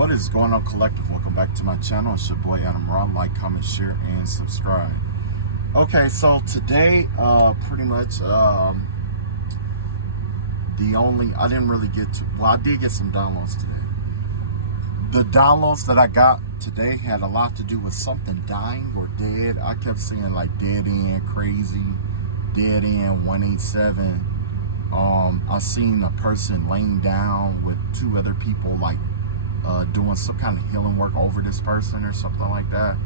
What is going on, collective? Welcome back to my channel. It's your boy Adam Ron. Like, comment, share, and subscribe. Okay, so today pretty much I didn't really get to, well, I did get some downloads today. The downloads that I got today had a lot to do with something dying or dead. I kept seeing like dead end crazy, dead end 187. I seen a person laying down with two other people, like doing some kind of healing work over this person or something like that.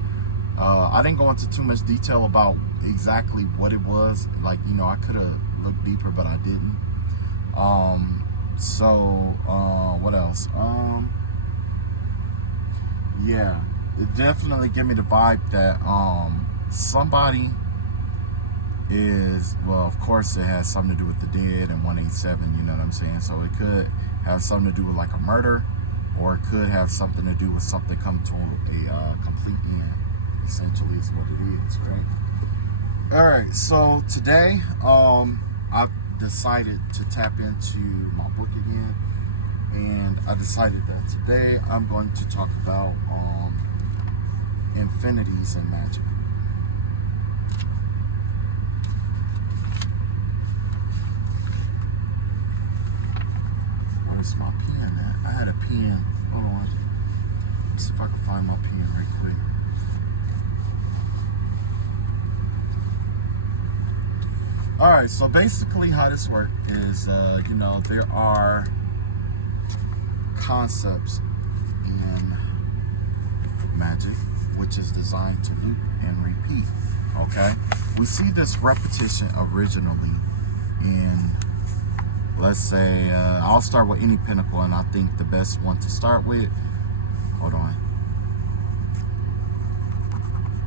I didn't go into too much detail about exactly what it was. Like, you know, I could have looked deeper, but I didn't. What else? Yeah, it definitely gave me the vibe that somebody is, well, of course it has something to do with the dead and 187, you know what I'm saying? So it could have something to do with like a murder, or it could have something to do with something come to a complete end, essentially is what it is, right? All right, so today I've decided to tap into my book again, and I decided that today I'm going to talk about infinities and magic. Where's my pen at? I had a pen. Hold on. Let's see if I can find my pen right quick. Alright, so basically how this works is, you know, there are concepts in magic which is designed to loop and repeat. Okay? We see this repetition originally in, let's say, I'll start with any pinnacle, and I think the best one to start with, hold on.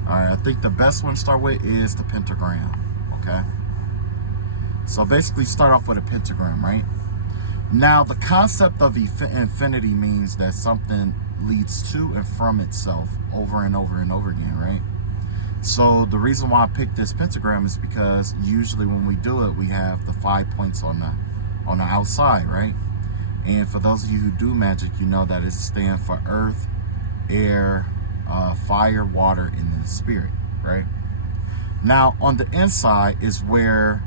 Alright, I think the best one to start with is the pentagram, okay? So basically start off with a pentagram, right? Now, the concept of infinity means that something leads to and from itself over and over and over again, right? So the reason why I picked this pentagram is because usually when we do it, we have the 5 points on the outside, right? And for those of you who do magic, you know that it stands for earth, air, fire, water, and then spirit, right? Now, on the inside is where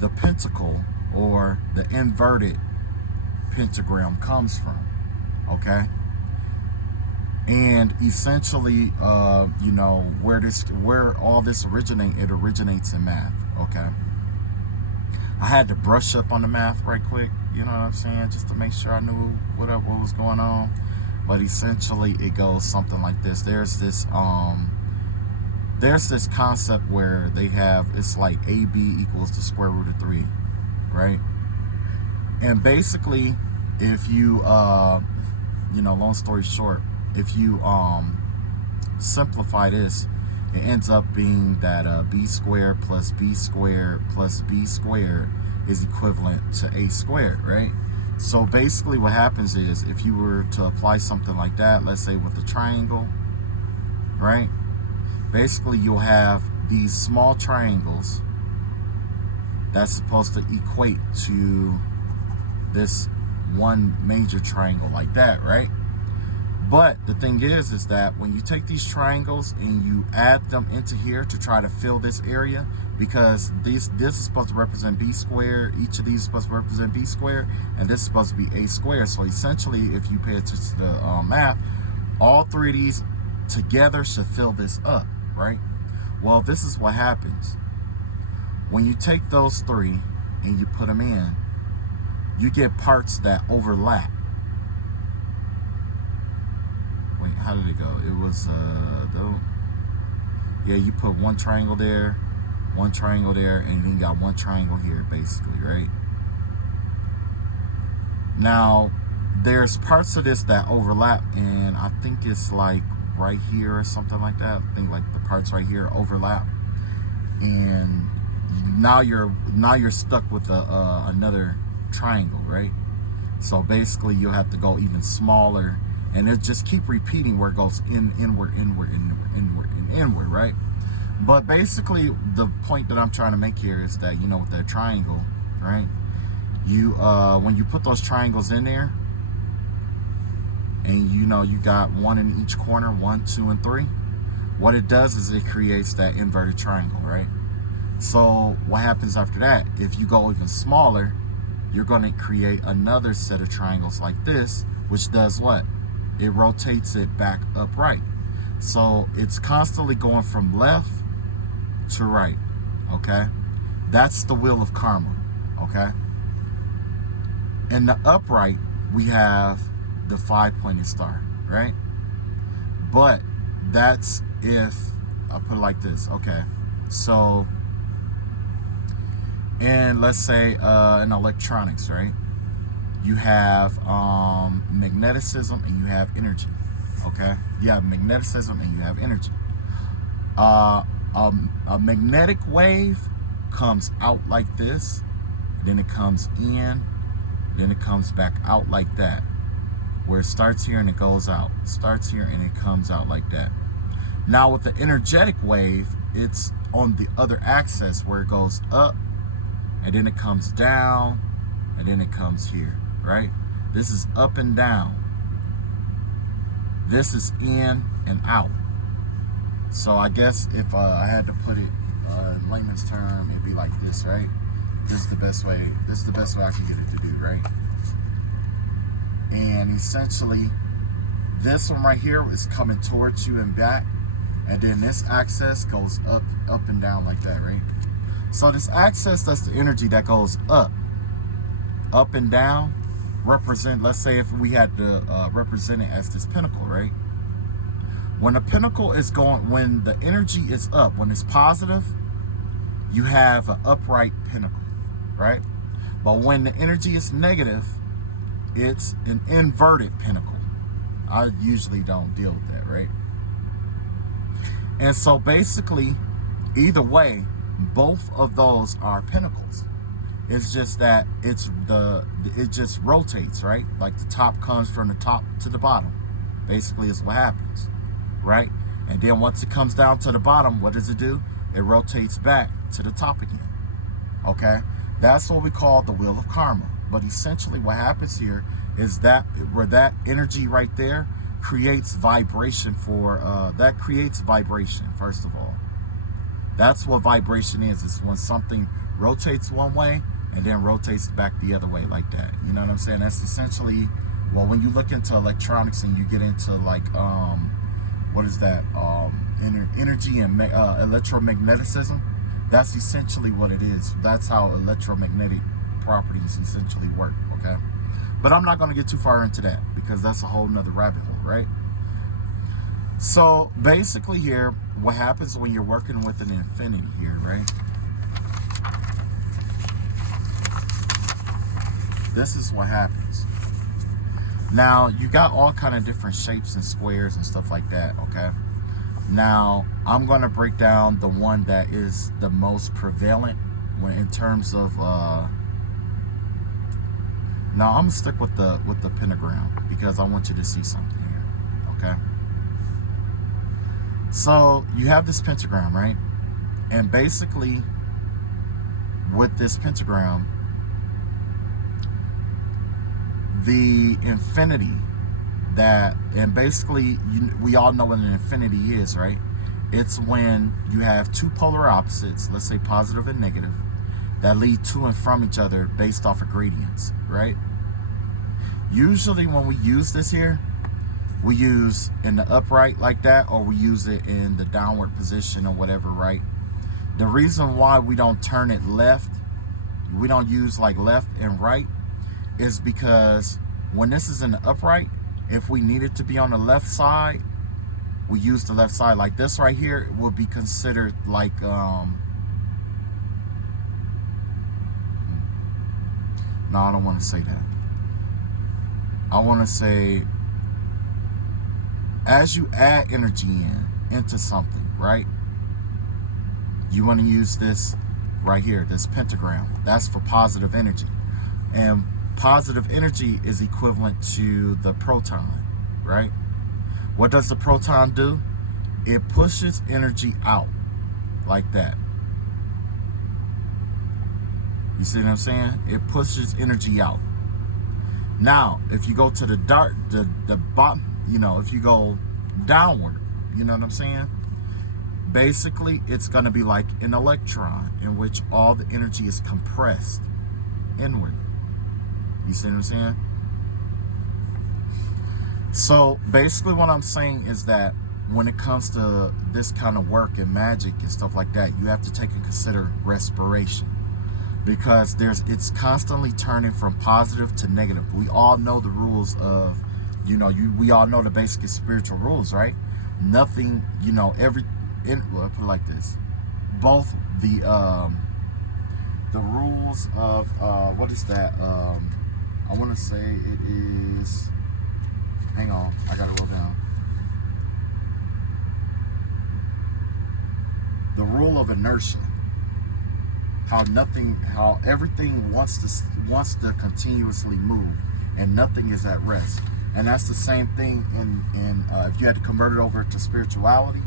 the pentacle or the inverted pentagram comes from, okay? And essentially, you know, where all this originates in math, okay? I had to brush up on the math right quick, you know what I'm saying, just to make sure I knew what was going on. But essentially, it goes something like this. There's this concept where they have, it's like AB equals the square root of 3, right? And basically, if you, you know, long story short, if you simplify this, it ends up being that b squared plus b squared plus b squared is equivalent to a squared, right? So basically what happens is, if you were to apply something like that, let's say with a triangle, right? Basically you'll have these small triangles that's supposed to equate to this one major triangle like that, right? But the thing is that when you take these triangles and you add them into here to try to fill this area, because this is supposed to represent b squared, each of these is supposed to represent b squared, and this is supposed to be a squared. So essentially, if you pay attention to the math, all three of these together should fill this up, right? Well, this is what happens. When you take those three and you put them in, you get parts that overlap. Wait, how did it go? It was, yeah, you put one triangle there, and then you got one triangle here, basically, right? Now, there's parts of this that overlap, and I think it's like right here or something like that. I think like the parts right here overlap, and now you're stuck with another triangle, right? So basically, you'll have to go even smaller. And it just keep repeating where it goes inward, right? But basically, the point that I'm trying to make here is that, you know, with that triangle, right? You when you put those triangles in there, and you know you got 1 in each corner, 1, 2, and 3. What it does is it creates that inverted triangle, right? So what happens after that? If you go even smaller, you're going to create another set of triangles like this, which does what? It rotates it back upright. So it's constantly going from left to right, okay? That's the wheel of karma, okay? In the upright, we have the 5-pointed star, right? But that's if, I'll put it like this, okay? So, and let's say in electronics, right? You have magneticism and you have energy, okay? You have magneticism and you have energy. A magnetic wave comes out like this, then it comes in, then it comes back out like that, where it starts here and it goes out, starts here and it comes out like that. Now with the energetic wave, it's on the other axis where it goes up and then it comes down and then it comes here, right? This is up and down. This is in and out. So I guess if I had to put it in layman's term, it'd be like this, right? This is the best way. This is the best way I can get it to do, right? And essentially, this one right here is coming towards you and back, and then this axis goes up and down like that, right? So this axis, that's the energy that goes up and down. Represent, let's say if we had to represent it as this pinnacle, right? When the pinnacle is going, when the energy is up, when it's positive, you have an upright pinnacle, right? But when the energy is negative, it's an inverted pinnacle. I usually don't deal with that, right? And so basically, either way, both of those are pinnacles. It's just that it just rotates, right? Like the top comes from the top to the bottom. Basically is what happens, right? And then once it comes down to the bottom, what does it do? It rotates back to the top again, okay? That's what we call the wheel of karma. But essentially what happens here is that where that energy right there creates vibration that creates vibration, first of all. That's what vibration is. It's when something rotates one way and then rotates back the other way like that. You know what I'm saying? That's essentially, well, when you look into electronics and you get into like, what is that? Energy and electromagnetism. That's essentially what it is. That's how electromagnetic properties essentially work, okay? But I'm not going to get too far into that because that's a whole nother rabbit hole, right? So basically here, what happens when you're working with an infinity here, right? This is what happens. Now, you got all kind of different shapes and squares and stuff like that, okay? Now, I'm going to break down the one that is the most prevalent when in terms of now I'm gonna stick with the pentagram because I want you to see something here, okay? So you have this pentagram, right? And basically with this pentagram, the infinity and basically we all know what an infinity is, right? It's when you have two polar opposites, let's say positive and negative, that lead to and from each other based off of gradients, right? Usually when we use this here, we use in the upright like that, or we use it in the downward position or whatever, right? The reason why we don't turn it left, we don't use like left and right, is because when this is in the upright, if we need it to be on the left side, we use the left side. Like this right here, it will be considered like no, I don't want to say that. I want to say, as you add energy into something, right? You want to use this right here, this pentagram. That's for positive energy. And positive energy is equivalent to the proton, right? What does the proton do? It pushes energy out like that. You see what I'm saying? It pushes energy out. Now, if you go to the dark, the bottom, you know, if you go downward, you know what I'm saying? Basically, it's going to be like an electron in which all the energy is compressed inward. You see what I'm saying? So basically what I'm saying is that when it comes to this kind of work and magic and stuff like that, you have to take and consider respiration, because it's constantly turning from positive to negative. We all know the rules of, you know, we all know the basic spiritual rules, right? Nothing, you know, well, I put it like this. Both the rules of what is that? I want to say it is. Hang on, I gotta roll down. The rule of inertia. How everything wants to continuously move, and nothing is at rest. And that's the same thing in if you had to convert it over to spirituality,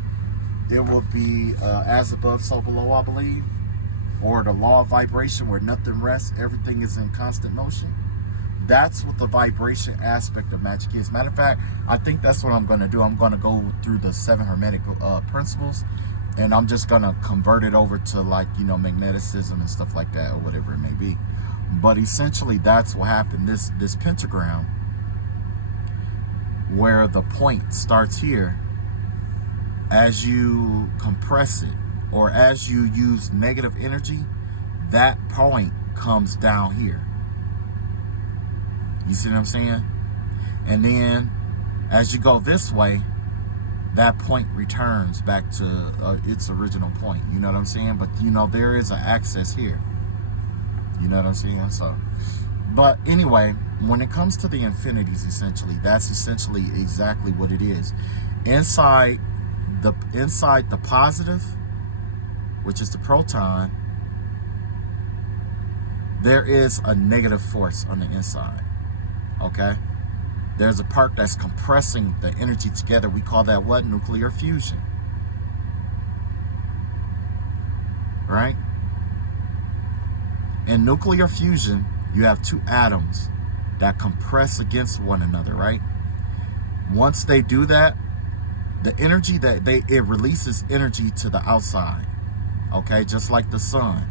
it will be as above, so below, I believe, or the law of vibration, where nothing rests, everything is in constant motion. That's what the vibration aspect of magic is. Matter of fact, I think that's what I'm going to do. I'm going to go through the 7 hermetic principles, and I'm just going to convert it over to, like, you know, magneticism and stuff like that, or whatever it may be. But essentially, that's what happened. This pentagram, where the point starts here, as you compress it, or as you use negative energy, that point comes down here. You see what I'm saying? And then as you go this way, that point returns back to its original point. You know what I'm saying? But, you know, there is an access here. You know what I'm saying? So, but anyway, when it comes to the infinities, essentially, that's essentially exactly what it is. Inside the positive, which is the proton, there is a negative force on the inside. Okay? There's a part that's compressing the energy together. We call that what? Nuclear fusion. Right? In nuclear fusion, you have 2 atoms that compress against one another, right? Once they do that, the energy that it releases energy to the outside. Okay? Just like the sun.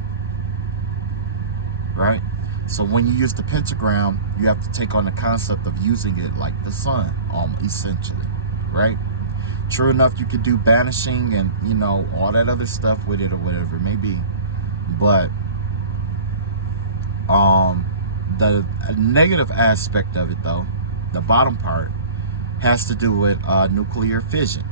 Right? So when you use the pentagram, you have to take on the concept of using it like the sun, essentially, right? True enough, you could do banishing and, you know, all that other stuff with it or whatever it may be. But the negative aspect of it, though, the bottom part, has to do with nuclear fission.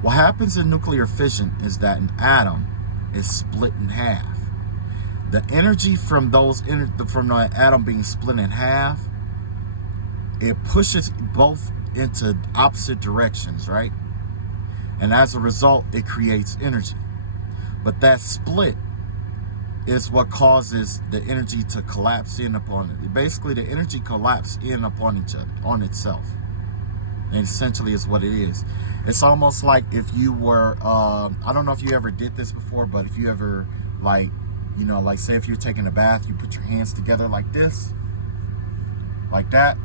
What happens in nuclear fission is that an atom is split in half. The energy from from the atom being split in half, it pushes both into opposite directions, right? And as a result, it creates energy. But that split is what causes the energy to collapse in upon it. Basically, the energy collapses in upon each other, on itself. And essentially is what it is. It's almost like if you were, I don't know if you ever did this before, but if you ever, like, you know, like say if you're taking a bath, you put your hands together like this, like that,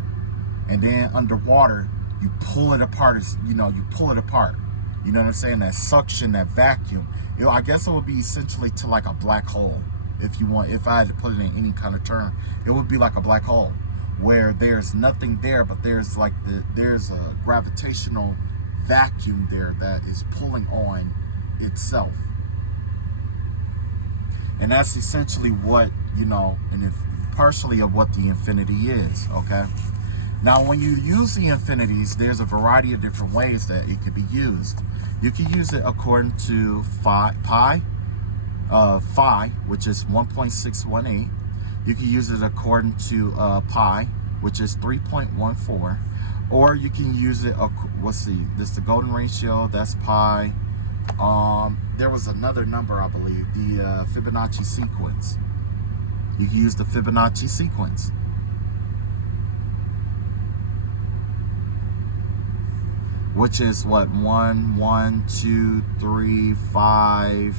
and then underwater, you pull it apart, you know, you pull it apart. You know what I'm saying? That suction, that vacuum. I guess it would be essentially to like a black hole. If I had to put it in any kind of term, it would be like a black hole, where there's nothing there, but there's like there's a gravitational vacuum there that is pulling on itself. And that's essentially what, you know, and partially of what the infinity is, okay? Now, when you use the infinities, there's a variety of different ways that it could be used. You can use it according to phi, which is 1.618. You can use it according to pi, which is 3.14. Or you can use it, let's see, this is the golden ratio, that's pi. There was another number, I believe, the Fibonacci sequence. You can use the Fibonacci sequence. Which is what, 1, 1, 2, 3, 5,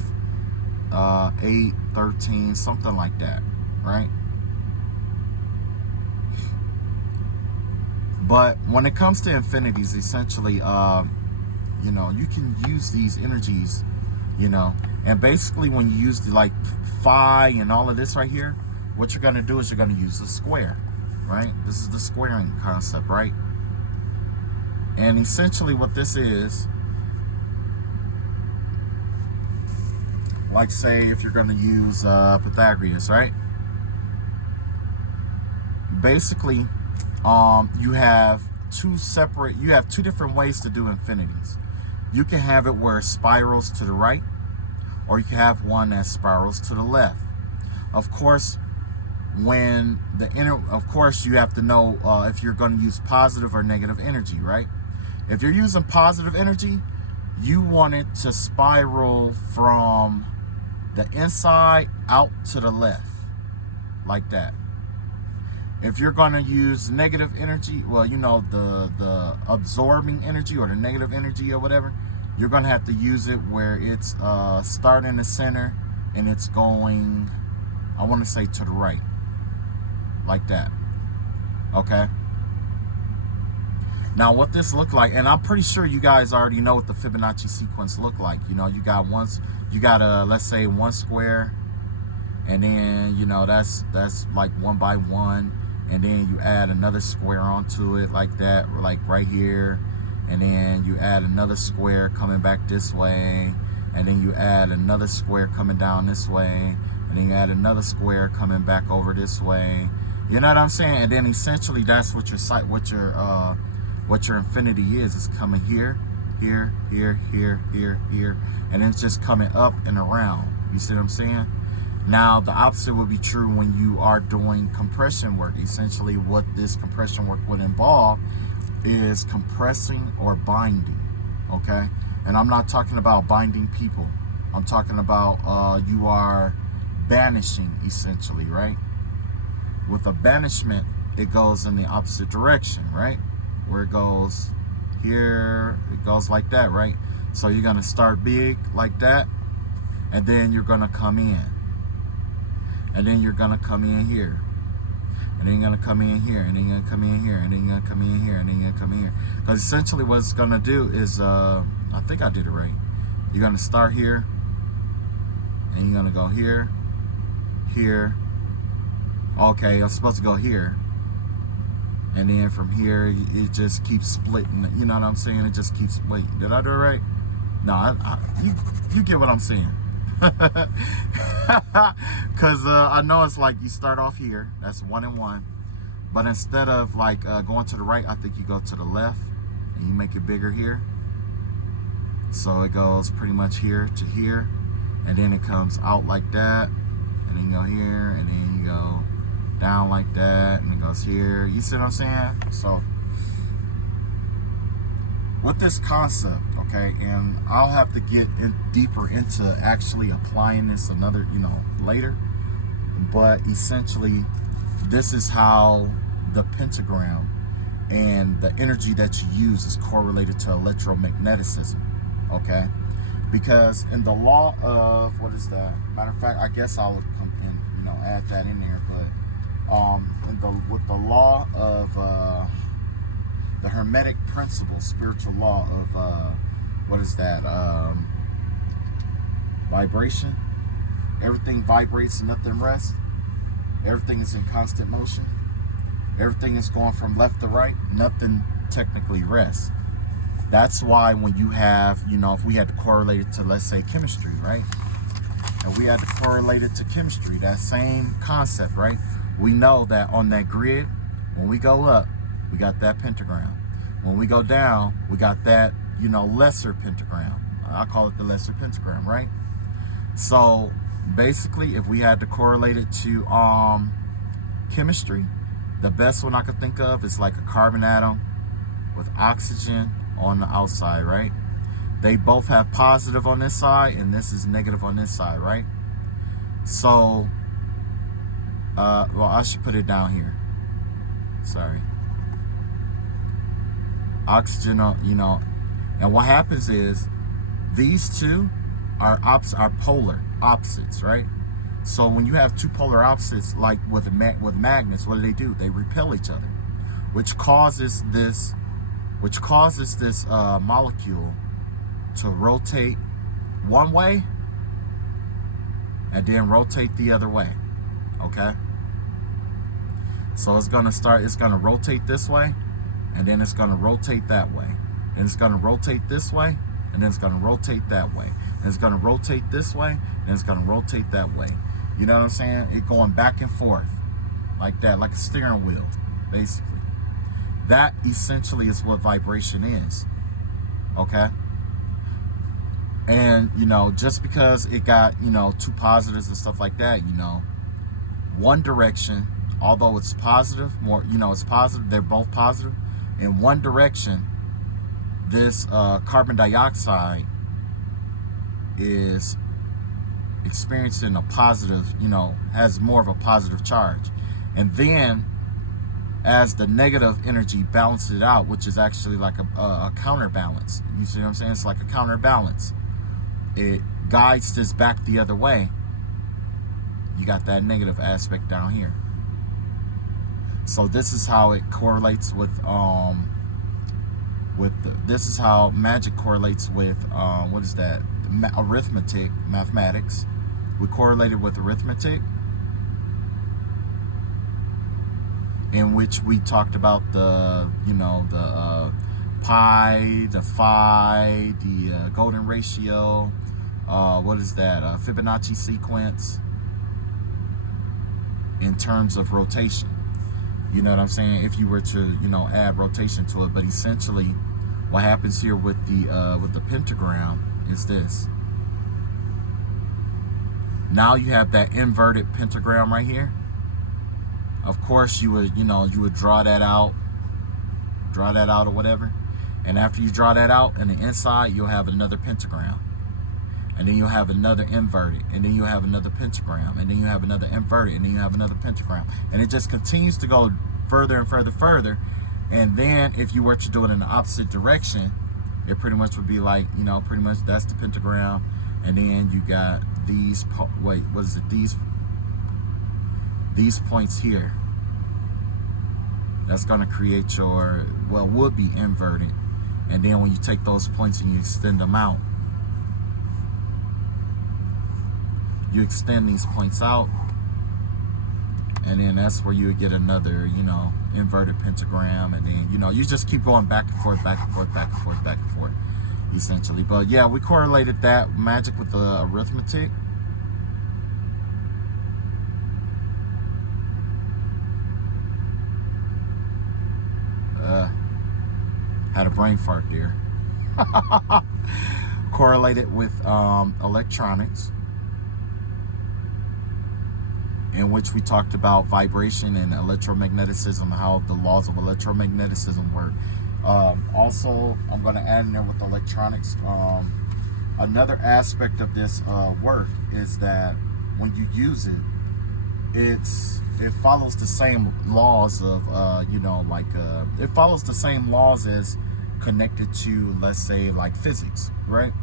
8, 13, something like that, right? But when it comes to infinities, essentially, you know, you can use these energies, you know, and basically when you use the like phi and all of this right here, what you're going to do is you're going to use the square, right? This is the squaring concept, right? And essentially what this is, like say if you're going to use Pythagoras, right? Basically, you have two different ways to do infinities. You can have it where it spirals to the right, or you can have one that spirals to the left. Of course, of course you have to know if you're going to use positive or negative energy, right? If you're using positive energy, you want it to spiral from the inside out to the left, like that. If you're going to use negative energy, well, you know, the absorbing energy or the negative energy or whatever, you're going to have to use it where it's starting in the center and it's going, I want to say, to the right, like that. Okay. Now, what this looked like, and I'm pretty sure you guys already know what the Fibonacci sequence looked like. You know, you got let's say one square, and then, you know, that's like 1 by 1. And then you add another square onto it like that, like right here. And then you add another square coming back this way. And then you add another square coming down this way. And then you add another square coming back over this way. You know what I'm saying? And then essentially that's what your infinity is. It's coming here, here, here, here, here, here. And then it's just coming up and around. You see what I'm saying? Now, the opposite would be true when you are doing compression work. Essentially, what this compression work would involve is compressing or binding, okay? And I'm not talking about binding people. I'm talking about you are banishing, essentially, right? With a banishment, it goes in the opposite direction, right? Where it goes here, it goes like that, right? So you're going to start big like that, and then you're going to come in. And then you're going to come in here. And then you're going to come in here. And then you're going to come in here. And then you're going to come in here. And then you're going to come in here. Because essentially what it's going to do is, I think I did it right. You're going to start here. And you're going to go here. Here. Okay, I'm supposed to go here. And then from here, it just keeps splitting. You know what I'm saying? It just keeps, wait, did I do it right? No, you get what I'm saying. Because I know it's like you start off here, that's 1 and 1, but instead of like going to the right, I think you go to the left and you make it bigger here, so it goes pretty much here to here, and then it comes out like that, and then you go here, and then you go down like that, and it goes here. You see what I'm saying? So with this concept, okay, and I'll have to get deeper into actually applying this another, you know, later, but essentially this is how the pentagram and the energy that you use is correlated to electromagnetism, okay? Because in the law of, what is that? Matter of fact, I guess I'll come in, you know, add that in there, but with the law of the Hermetic principle, spiritual law of what is that? Vibration. Everything vibrates and nothing rests. Everything is in constant motion. Everything is going from left to right. Nothing technically rests. That's why when you have, you know, if we had to correlate it to, let's say, chemistry, right? If we had to correlate it to chemistry, that same concept, right? We know that on that grid, when we go up, we got that pentagram. When we go down, we got that, you know, lesser pentagram. I call it the lesser pentagram, right? So basically, if we had to correlate it to chemistry, the best one I could think of is like a carbon atom with oxygen on the outside, right? They both have positive on this side, and this is negative on this side, right? So, well, I should put it down here. Sorry. Oxygen, you know, and what happens is these two are polar opposites, right? So when you have two polar opposites, like with magnets, what do? They repel each other. which causes this molecule to rotate one way and then rotate the other way. Okay, so it's going to rotate this way, and then it's going to rotate that way, and it's going to rotate this way, and then it's going to rotate that way, and it's going to rotate this way, and it's going to rotate that way. You know what I'm saying? It going back and forth like that, like a steering wheel, basically. That essentially is what vibration is. Okay? And, you know, just because it got, you know, two positives and stuff like that, you know, one direction, although it's positive, more, you know, it's positive, they're both positive. In one direction, this carbon dioxide is experiencing a positive, you know, has more of a positive charge. And then as the negative energy balances it out, which is actually like a counterbalance. You see what I'm saying? It's like a counterbalance. It guides this back the other way. You got that negative aspect down here. So this is how it correlates with this is how magic correlates with what is that? Arithmetic, mathematics. We correlated with arithmetic, in which we talked about the, you know, the pi, the phi, the golden ratio, what is that? Fibonacci sequence in terms of rotation. You know what I'm saying? If you were to, you know, add rotation to it, but essentially, what happens here with the pentagram is this. Now you have that inverted pentagram right here. Of course, you would, you know, you would draw that out or whatever. And after you draw that out, on the inside, you'll have another pentagram. And then you'll have another inverted. And then you'll have another pentagram. And then you have another inverted. And then you have another pentagram. And it just continues to go further and further. And then if you were to do it in the opposite direction, it pretty much would be like, you know, pretty much that's the pentagram. And then you got these, wait, what is it? These points here. That's going to create your, well, would be inverted. And then when you take those points and you extend them out, you extend these points out, and then that's where you would get another, you know, inverted pentagram. And then, you know, you just keep going back and forth, back and forth, back and forth, back and forth, essentially. But yeah, we correlated that magic with the arithmetic. Had a brain fart there. Correlated with electronics, in which we talked about vibration and electromagnetism, how the laws of electromagnetism work. Also, I'm going to add in there with electronics. Another aspect of this work is that when you use it, it follows the same laws of, you know, like, it follows the same laws as connected to, let's say, like physics, right?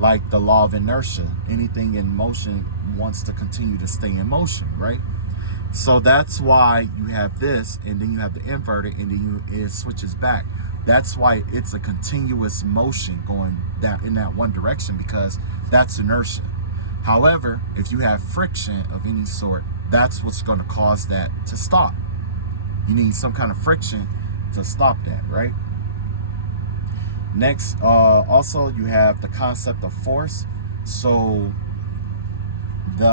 Like the law of inertia. Anything in motion wants to continue to stay in motion, right? So that's why you have this, and then you have the inverted, and then it switches back. That's why it's a continuous motion going down in that one direction, because that's inertia. However, if you have friction of any sort, that's what's going to cause that to stop. You need some kind of friction to stop that, right? Next, also you have the concept of force. So the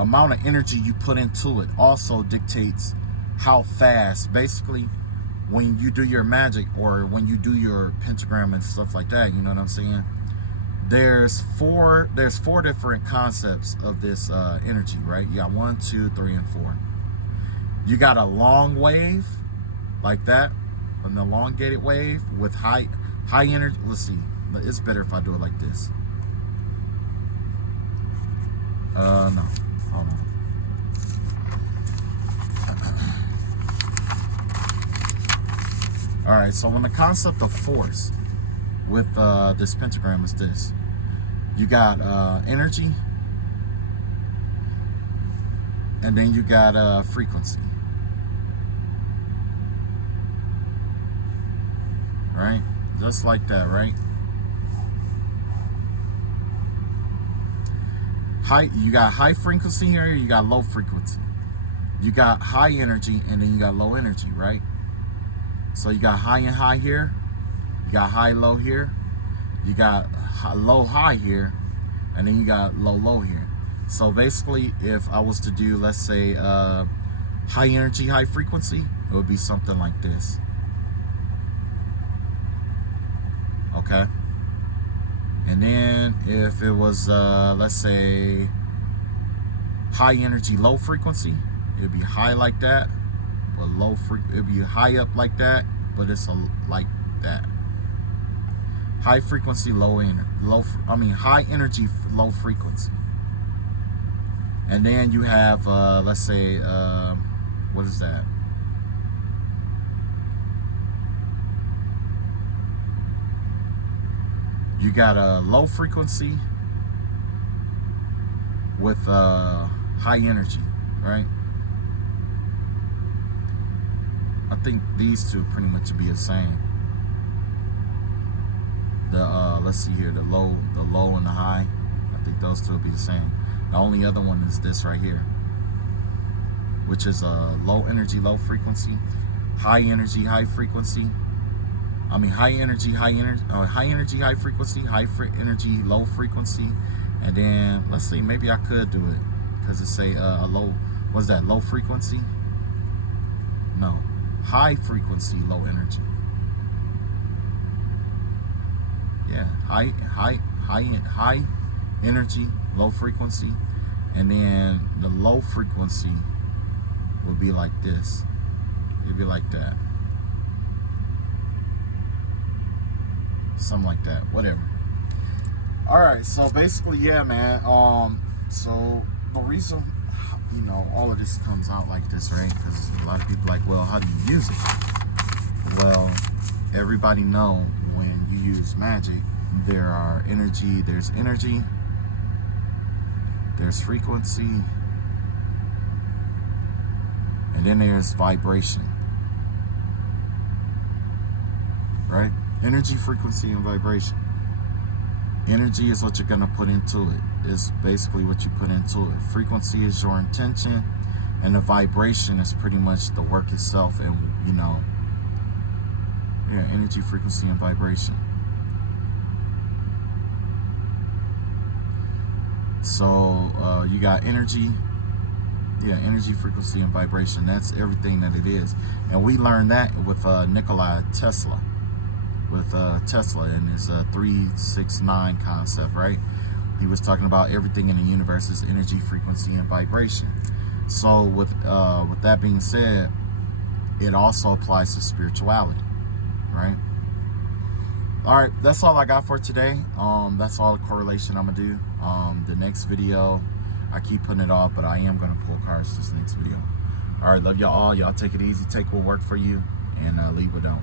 amount of energy you put into it also dictates how fast, basically, when you do your magic or when you do your pentagram and stuff like that, you know what I'm saying? There's four different concepts of this energy, right? You got 1, 2, 3, and 4. You got a long wave like that, an elongated wave with high energy. Let's see. It's better if I do it like this. No. Hold on. All right. So when the concept of force with this pentagram is this. You got energy, and then you got frequency. right? Just like that, right? You got high frequency here, you got low frequency. You got high energy, and then you got low energy, right? So you got high and high here, you got high low here, you got low high here, and then you got low low here. So basically, if I was to do, let's say, high energy, high frequency, it would be something like this. Okay. And then if it was, let's say, high energy, low frequency, it would be high like that, but low it would be high up like that, but it's like that. High frequency, high energy, low frequency. And then you have, let's say, what is that? You got a low frequency with high energy, right? I think these two pretty much be the same. Let's see here, the low and the high. I think those two will be the same. The only other one is this right here, which is low energy, low frequency, high energy, high frequency. High energy, high energy, high frequency, energy, low frequency. And then let's see, maybe I could do it because it say a low. What's that? Low frequency? No, high frequency, low energy. Yeah, high energy, low frequency, and then the low frequency would be like this. It'd be like that. Something like that, whatever. All right, so basically, yeah, man. So the reason, all of this comes out like this, right? Because a lot of people are like, well, how do you use it? Well, everybody know when you use magic, there's energy, there's frequency, and then there's vibration, right? Energy, frequency, and vibration. Energy is what you're going to put into it. It's basically what you put into it. Frequency is your intention, and the vibration is pretty much the work itself. And, energy, frequency, and vibration. So you got energy, energy, frequency, and vibration. That's everything that it is. And we learned that with Nikola Tesla. With Tesla and his 369 concept, right? He was talking about everything in the universe is energy, frequency, and vibration. So with that being said, it also applies to spirituality, right? All right, that's all I got for today. That's all the correlation I'm gonna do. The next video, I keep putting it off, but I am gonna pull cards this next video. All right, love y'all all. Y'all take it easy. Take what worked for you, and leave what don't.